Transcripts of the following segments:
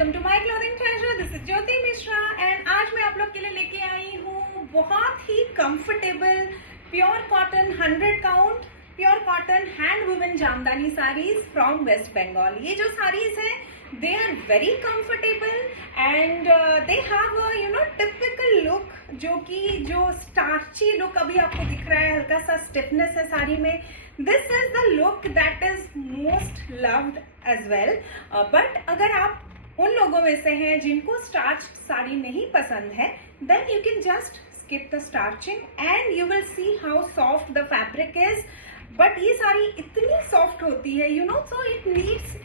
Welcome to my clothing treasure. This is Jyoti Mishra and आज मैं आप लोग के लिए लेके आई हूँ बहुत ही comfortable pure cotton 100 count pure cotton hand woven jamdani saris from West Bengal. ये जो साड़ीज है they are very comfortable and they have typical look, जो स्टार्ची लुक अभी आपको दिख रहा है, हल्का सा स्टिफनेस है साड़ी में। This is the look that is most loved as well. But अगर आप उन लोगों में से हैं जिनको स्टार्च साड़ी नहीं पसंद है, then you can just skip the starching and you will see how soft the fabric is. But ये साड़ी इतनी soft होती है, so it needs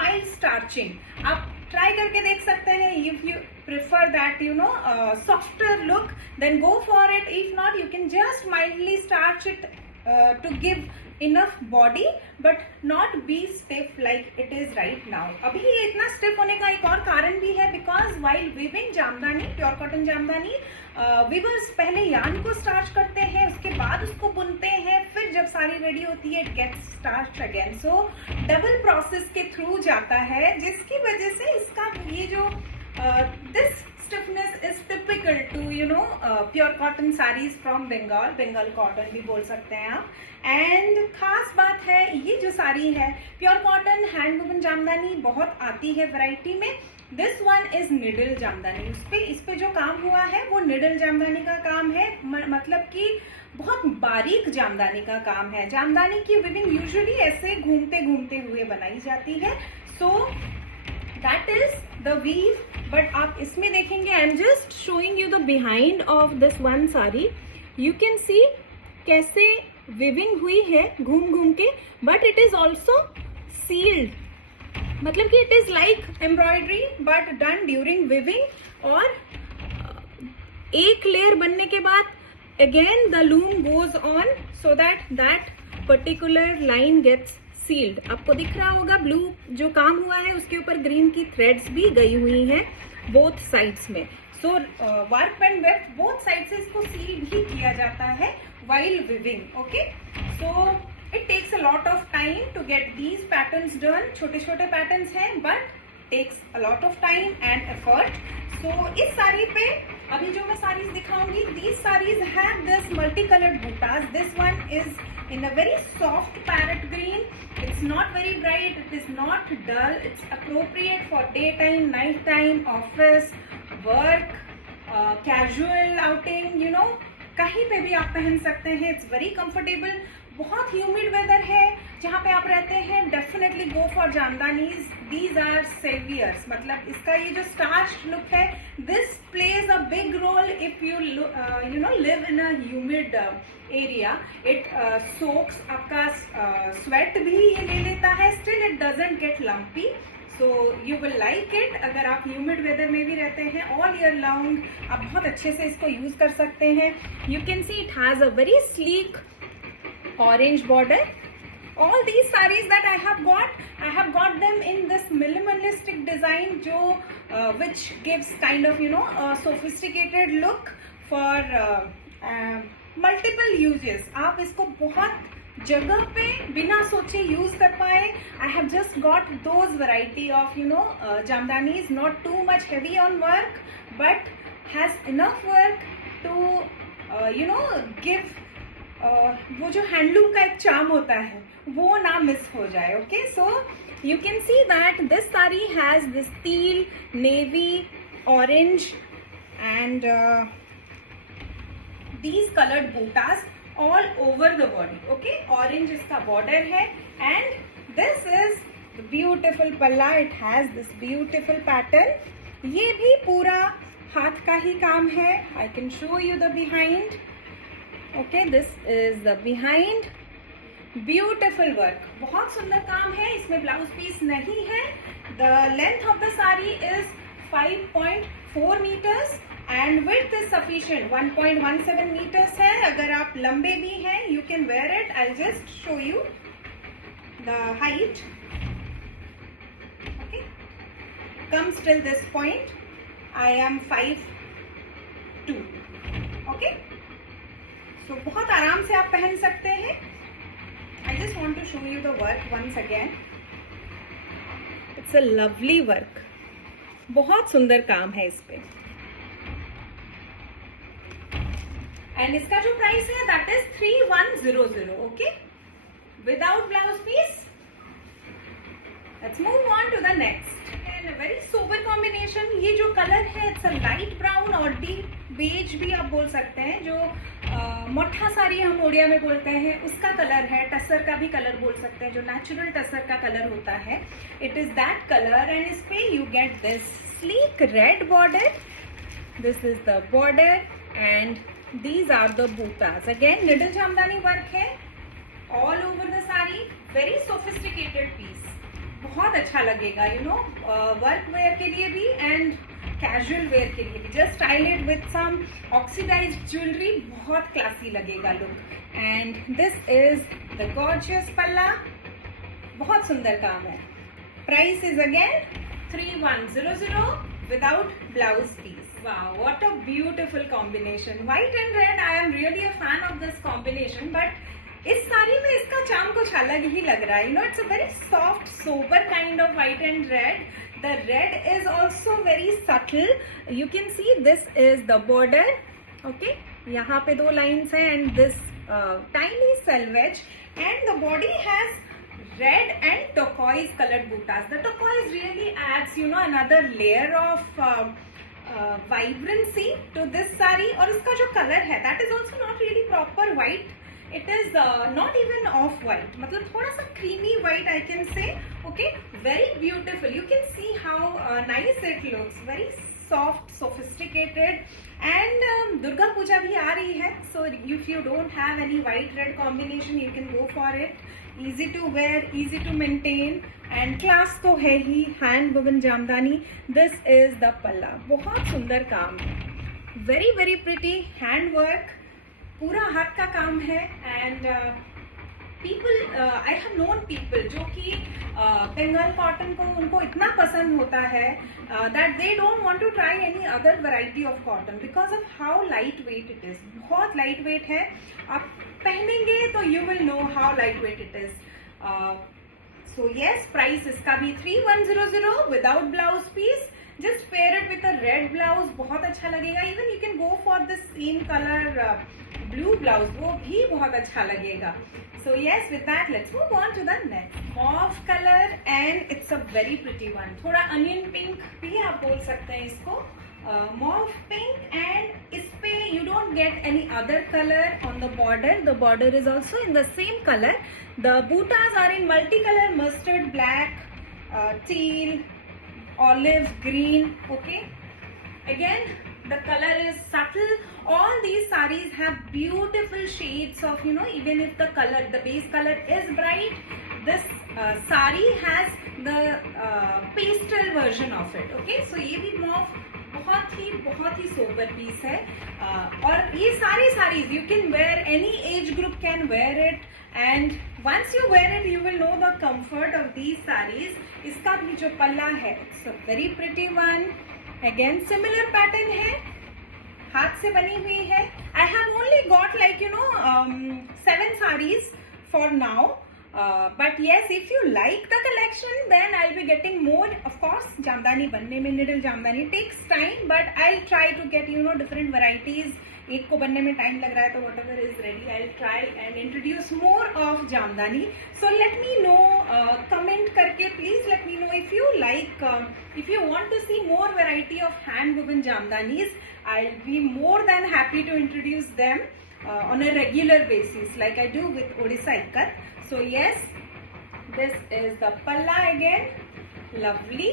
mild starching. आप try करके देख सकते हैं. If you prefer that, softer look, then go for it. If not, you can just mildly starch it to give enough body, but not be stiff like it is right now. अभी ये इतना stiff होने का एक और कारण भी है, because while weaving jamdani, pure cotton jamdani, weavers पहले यार्न को स्टार्च करते हैं, उसके बाद उसको बुनते हैं, फिर जब साड़ी रेडी होती है it gets starch again. So double process के थ्रू जाता है, जिसकी वजह से इसका ये जो this stiffness is typical to pure cotton sarees from Bengal cotton भी बोल सकते हैं आप। एंड खास बात है, ये जो साड़ी है pure cotton hand woven jamdani बहुत आती है वैरायटी में। This one is needle jamdani. इस पे जो काम हुआ है वो निडल जामदानी का काम है, मतलब कि बहुत बारीक जामदानी का काम है। जामदानी की विविंग यूजुअली ऐसे घूमते घूमते हुए बनाई जाती है। So that is the weave. But आप इसमें देखेंगे, I am just showing you the behind of this one sari. You can see कैसे विविंग हुई है घूम घूम के, but it is also sealed, मतलब कि it is like embroidery but done during weaving. और एक लेयर बनने के बाद again the loom goes on so that particular line gets sealed. आपको दिख रहा होगा ब्लू जो काम हुआ है उसके ऊपर ग्रीन की थ्रेड्स भी गई हुई हैं बोथ साइड्स में। So warp and weft both side से इसको सील भी किया जाता है while weaving. Okay, so it takes a lot of time to get these patterns done. छोटे छोटे patterns हैं but takes a lot of time and effort. So इस साड़ी पे अभी जो मैं साड़ीज दिखाऊंगी, these sarees have this multicolored buttas. This one is in a very soft parrot green. It's not very bright, it is not dull. It's appropriate for daytime, nighttime, office, work, casual outing, कहीं पे भी आप पहन सकते हैं। It's very comfortable. बहुत humid weather है जहाँ पे आप रहते हैं, definitely go for jamdanis. These are saviours, मतलब इसका ये जो स्टार्च लुक है, this plays a big role if you live in a humid area. It soaks आपका स्वेट भी ये ले लेता है, still it doesn't get lumpy. So you will like it. अगर आप ह्यूमिड वेदर में भी रहते हैं ऑल ईयर लॉन्ग, आप बहुत अच्छे से इसको यूज कर सकते हैं। You can see it has a very sleek orange border. All these saris that I have got them in this minimalistic design, जो which gives kind of sophisticated look for multiple uses. आप इसको बहुत जगह पे बिना सोचे यूज कर पाए। I have just got those variety of jamdanis, not too much heavy on work but has enough work to give वो जो हैंडलूम का एक चार्म होता है वो ना मिस हो जाए। Okay, so you can see that this sari has this teal, navy, orange and these colored buttas all over the body. Okay, orange इसका border है and this is the beautiful palla. It has this beautiful pattern. ये भी पूरा हाथ का ही काम है। I can show you the behind. Okay, this is the behind. Beautiful work. बहुत सुंदर काम है। इसमें ब्लाउज पीस नहीं है। The length of the saree is 5.4 meters. And width is sufficient, 1.17 metres है। अगर आप लंबे भी हैं you can wear it. I just show you the height. Okay, comes till this point. I am 5'2". Okay, so बहुत आराम से आप पहन सकते हैं। I just want to show you the work once again. It's a lovely work. बहुत सुंदर काम है इस पे। एंड इसका जो प्राइस है that is 3100, okay, without blouse piece. Let's move on to the next and a very sober combination. ये जो कलर है इट्स अ लाइट ब्राउन और डीप बेज भी आप बोल सकते हैं, जो मोठा साड़ी हम ओडिया में बोलते हैं उसका कलर है, टसर का भी कलर बोल सकते हैं, जो नेचुरल टसर का कलर होता है, it is that colour. And इस पे you get this sleek red border, this is the border and these are the bootas. Again little jamdani work है all over the sari, very sophisticated piece, बहुत अच्छा लगेगा यू नो वर्क वेयर के लिए भी and casual wear के लिए भी। Just style it with some oxidised jewellery, बहुत क्लासी लगेगा look. And this is the gorgeous palla, बहुत सुंदर काम है। Price is again 3100 without blouse piece. Wow, what a beautiful combination. White and red, I am really a fan of this combination, but इस साड़ी में इसका चार्म कुछ अलग ही लग रहा है। You know, it's a very soft, sober kind of white and red. The red is also very subtle. You can see this is the border. Okay, यहाँ पे 2 lines हैं and this tiny selvage, and the body has red and turquoise colored bootas. The turquoise really adds, you know, another layer of vibrancy to this saree. और इसका जो color है that is also not really proper white. It is not even off white. मतलब थोड़ा सा creamy white I can say. Okay, very beautiful. You can see how nice it looks. Very soft, sophisticated. And Durga Puja भी आ रही है, so if you don't have any white red combination you can go for it. Easy to wear, easy to maintain and class तो है ही। hand woven jamdani, this is the पल्ला, बहुत सुंदर काम है, very very pretty hand work, पूरा हाथ का काम है। And people, I have known people जो कि बंगाल कॉटन को उनको इतना पसंद होता है that they don't want to try any other variety of cotton because of how light weight it is. बहुत लाइट वेट है, आप पहनेंगे तो you will know how light weight it is. So yes, price इसका भी 3100 without blouse piece. Just pair it with a red blouse, बहुत अच्छा लगेगा। Even you can go for this same colour blue blouse, वो भी बहुत अच्छा लगेगा। So yes, with that let's move on to the next mauve color and it's a very pretty one. थोड़ा onion pink भी आप बोल सकते हैं इसको, mauve pink, and इस पे you don't get any other color on the border. The border is also in the same color. The bootas are in multicolor: mustard, black, teal, olive, green. Okay, again the color is subtle. All these sarees have beautiful shades of, you know, even if the color, the base color is bright, this saree has the pastel version of it. Okay, so ये भी mauve बहुत ही sober piece है। और ये सारी sarees you can wear, any age group can wear it, and once you wear it you will know the comfort of these sarees. इसका भी जो पल्ला है it's a very pretty one. Again similar pattern है, हाथ से बनी हुई है। I have only got like 7 sarees for now. But yes, if you like the collection then I'll be getting more. Of course jamdani बनने में, निडल jamdani takes time, but I'll try to get different varieties. एक को बनने में टाइम लग रहा है तो whatever is ready I'll try and introduce more of jamdani. So let me know, comment करके please let me know if you like, if you want to see more variety of hand woven जामदानीs. I'll be more than happy to introduce them on a regular basis like I do with Odisha Ikat. So yes, this is the palla again, lovely.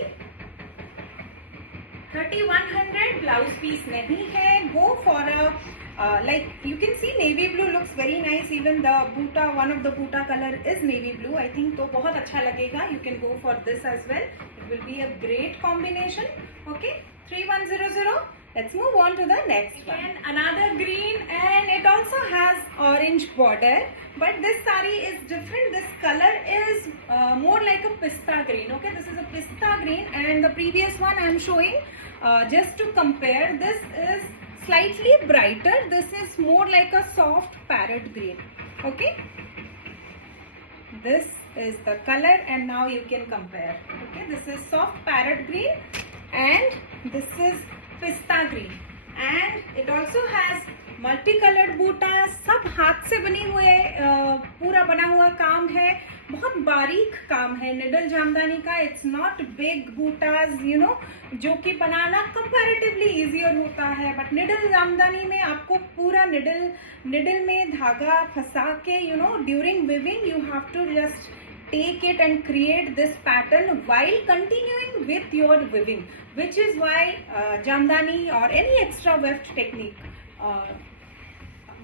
3100 blouse piece नहीं है, go for a like you can see navy blue looks very nice. Even the boota, one of the boota color is navy blue. I think तो बहुत अच्छा लगेगा. You can go for this as well. It will be a great combination. Okay, 3100. Let's move on to the next one. Again, another green, and it also has orange border, but this saree is different. This color is more like a pista green. Okay, this is a pista green, and the previous one I am showing just to compare. This is slightly brighter. This is more like a soft parrot green. Okay, this is the color, and now you can compare. Okay, this is soft parrot green, and This is pista green and it also has multi coloured बूटा, सब हाथ से बनी हुए पूरा बना हुआ काम है, बहुत बारीक काम है निडल जामदानी का. इट्स नॉट बिग बूटाज जो कि बनाना कंपैरेटिवली इजियर होता है, बट निडल जामदानी में आपको पूरा निडल में धागा फंसा के during weaving you have to just take it and create this pattern while continuing with your weaving, which is why jamdani or any extra weft technique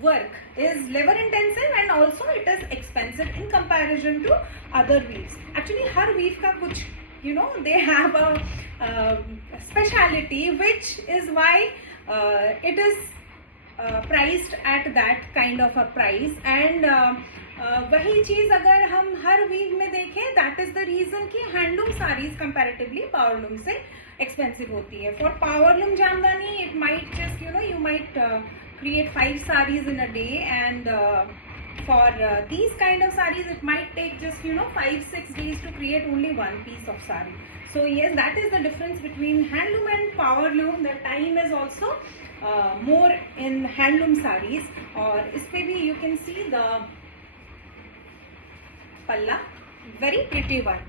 work is labor intensive and also it is expensive in comparison to other weaves. Actually har weave ka kuch they have a speciality which is why it is priced at that kind of a price and वही चीज अगर हम हर वीव में देखें, that is the reason कि हैंडलूम saris comparatively powerloom से एक्सपेंसिव होती है. For powerloom jamdani it might just you might create 5 sarees in a day and for these kind of sarees it might take just 5-6 days to create only one piece of saree. So yes, that is the difference between handloom and powerloom. The time is also more in handloom sarees. और इस पे भी you can see the palla, very pretty one,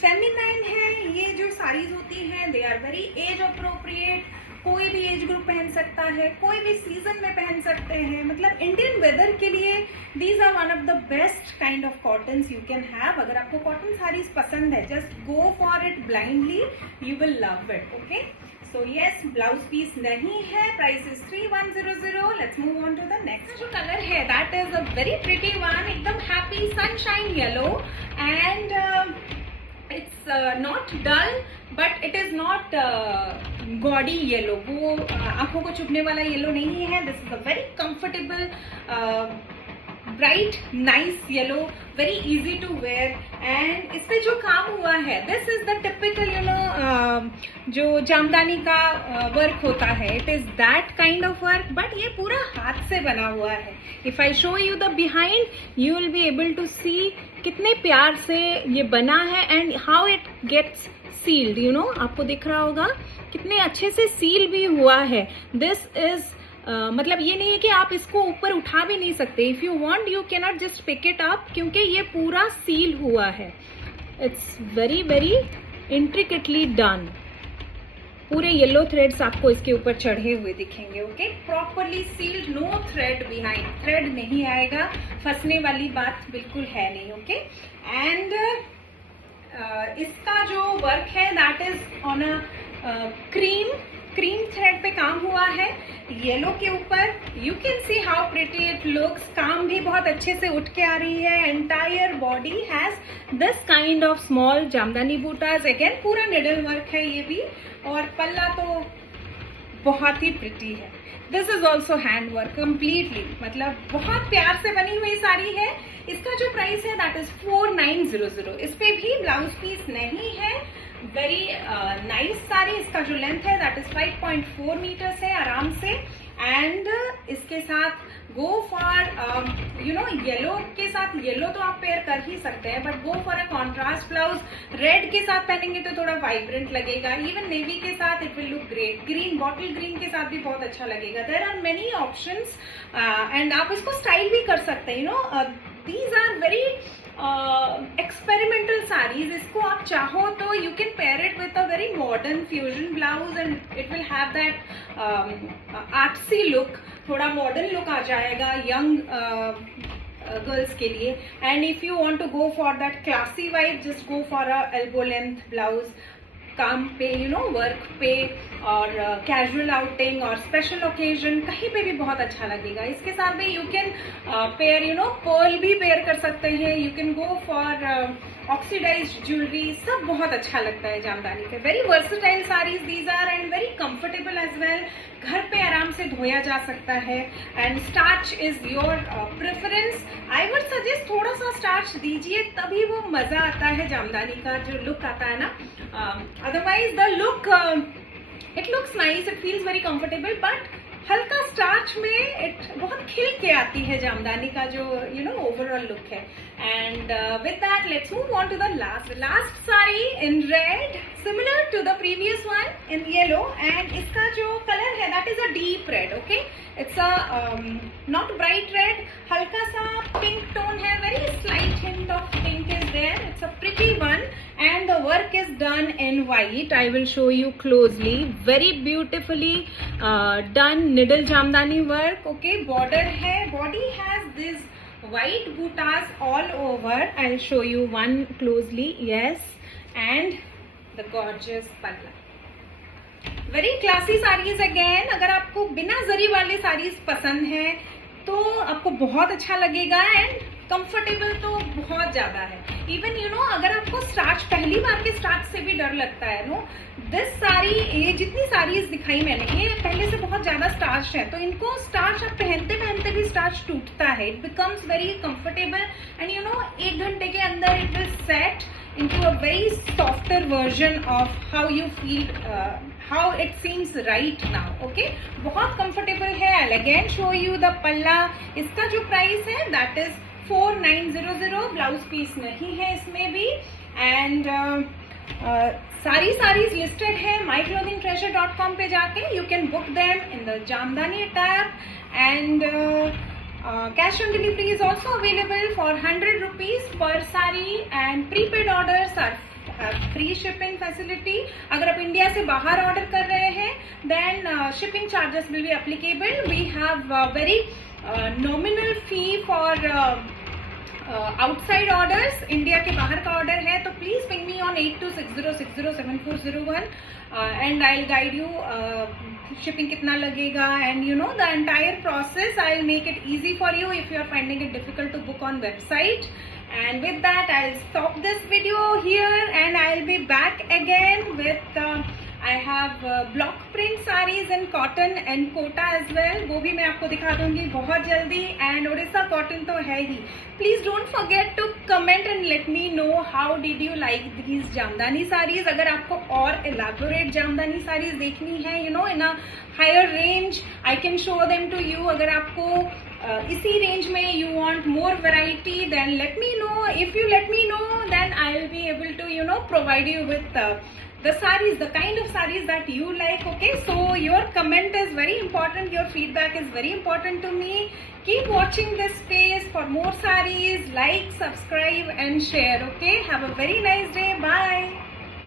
feminine है. ये जो साड़ीज होती हैं they are very age appropriate, कोई भी एज ग्रुप पहन सकता है, कोई भी सीजन में पहन सकते हैं. मतलब इंडियन वेदर के लिए these are one of the best kind of cottons you can have. अगर आपको कॉटन साड़ीज पसंद है, just go for it blindly, you will love it. Okay, so yes, blouse piece नहीं है, price is 3100. Let's move on to the next. जो colour है that is a very pretty one, एकदम happy sunshine yellow and it's not dull but it is not gaudy yellow. वो आंखों को चुभने वाला येलो नहीं है. This is a very comfortable bright nice yellow, very easy to wear and इस पे जो काम हुआ है दिस इज द टिपिकल जो जामदानी का वर्क होता है. It is that kind of work but ये पूरा हाथ से बना हुआ है. If I show you the behind you will be able to see कितने प्यार से ये बना है and how it gets sealed. आपको दिख रहा होगा कितने अच्छे से सील भी हुआ है. दिस इज मतलब ये नहीं है कि आप इसको ऊपर उठा भी नहीं सकते. If you want you can not just pick it up क्योंकि ये पूरा सील हुआ है. It's very very intricately done. पूरे येलो थ्रेड्स आपको इसके ऊपर चढ़े हुए दिखेंगे. Okay, properly sealed, no thread behind. Thread नहीं आएगा, फंसने वाली बात बिल्कुल है नहीं. ओके, एंड इसका जो वर्क है that is on a cream thread पे काम हुआ है येलो के ऊपर. You can see how pretty it looks. काम भी बहुत अच्छे से उठ के आ रही है. Entire body has this kind of small jamdani बूटाज. अगेन पूरा निडल वर्क है ये भी और पल्ला तो बहुत ही प्रिटी है. This is also hand work completely, मतलब बहुत प्यार से बनी हुई साड़ी है. इसका जो प्राइस है दैट इज 4900. इस पे भी ब्लाउज पीस नहीं है. Very nice sari. इसका जो लेंथ है दैट इज 5.4 मीटर्स है आराम से. एंड इसके साथ गो फॉर येलो के साथ येलो तो आप पेयर कर ही सकते हैं but go for a contrast blouse. Red के साथ पहनेंगे तो थोड़ा वाइब्रेंट लगेगा. इवन नेवी के साथ it will look great. Green, bottle green के साथ भी बहुत अच्छा लगेगा. There are many options and आप इसको स्टाइल भी कर सकते हैं. These are very experimental saris. इसको आप चाहो तो you can pair it with a very modern fusion blouse and it will have that artsy look. थोड़ा मॉडर्न लुक आ जाएगा यंग गर्ल्स के लिए. And if you want to go for that classy vibe just go for a elbow length blouse. काम पे work पे और casual outing और स्पेशल ओकेजन कहीं पे भी बहुत अच्छा लगेगा. इसके साथ में यू कैन पेयर पर्ल भी पेयर कर सकते हैं. You can go for oxidised jewellery. सब बहुत अच्छा लगता है जामदानी पे. Very versatile saris these are and very comfortable as well. घर पे आराम से धोया जा सकता है and starch is your preference. I would suggest थोड़ा सा स्टार्च दीजिए तभी वो मजा आता है जामदानी का जो लुक आता है ना. Otherwise the look it looks nice, it feels very comfortable but हल्का स्टार्च में इट बहुत खिल के आती है जामदानी का जो ओवरऑल लुक है. And with that let's move on to the last sari in red, similar to the previous one in yellow. And इसका जो कलर है that is a deep red. Okay, it's a not bright red, हल्का सा pink tone है, very slight hint of pink is there. It's a pretty one and the work is done in white. I will show you closely. Very beautifully done needle jamdani work. Okay, border hai, body has this white buttas all over. I'll show you one closely. Yes, and the gorgeous palla. Very classy sarees again. अगर आपको बिना जरी वाले sarees पसंद है तो आपको बहुत अच्छा लगेगा. एंड कंफर्टेबल तो बहुत ज्यादा है. इवन अगर आपको स्टार्च, पहली बार के स्टार्च से भी डर लगता है दिस साड़ी, ये जितनी साड़ीज दिखाई मैंने, ये पहले से बहुत ज्यादा स्टार्च है. तो इनको स्टार्च आप पहनते पहनते भी स्टार्च टूटता है. It becomes very comfortable and 1 घंटे के अंदर it will set into a very softer version of how you feel, how it seems right now. Okay, बहुत comfortable है. I'll again show you the palla. इसका जो प्राइस है that is 4900. ब्लाउज पीस नहीं है इसमें भी. एंड सारी साड़ीज लिस्टेड है myclothingtreasure.com पे जाके. You can book them in the jamdani अटैप. And cash on delivery is also available for 100 rupees per saree, and prepaid orders are free shipping facility. अगर आप इंडिया से बाहर ऑर्डर कर रहे हैं then shipping charges will be applicable. We have very nominal fee for outside orders. India के बाहर का ऑर्डर है तो please ping me on 8260607401 and I'll guide you shipping कितना लगेगा and the entire process. I'll make it easy for you if you are finding it difficult to book on website. And with that I'll stop this video here and I'll be back again with I have block print sarees in cotton and kota as well. वो भी मैं आपको दिखा दूंगी बहुत जल्दी. And ओडिशा cotton तो है ही. Please don't forget to comment and let me know how did you like these jamdani sarees. अगर आपको और elaborate जामदानी sarees देखनी है in a higher range, I can show them to you. अगर आपको इसी रेंज में you want more variety, then let me know. If you let me know, then I'll be able to provide you with the sarees, the kind of sarees that you like. Okay, so your comment is very important, your feedback is very important to me. Keep watching this space for more sarees. Like, subscribe and share. Okay, have a very nice day. Bye.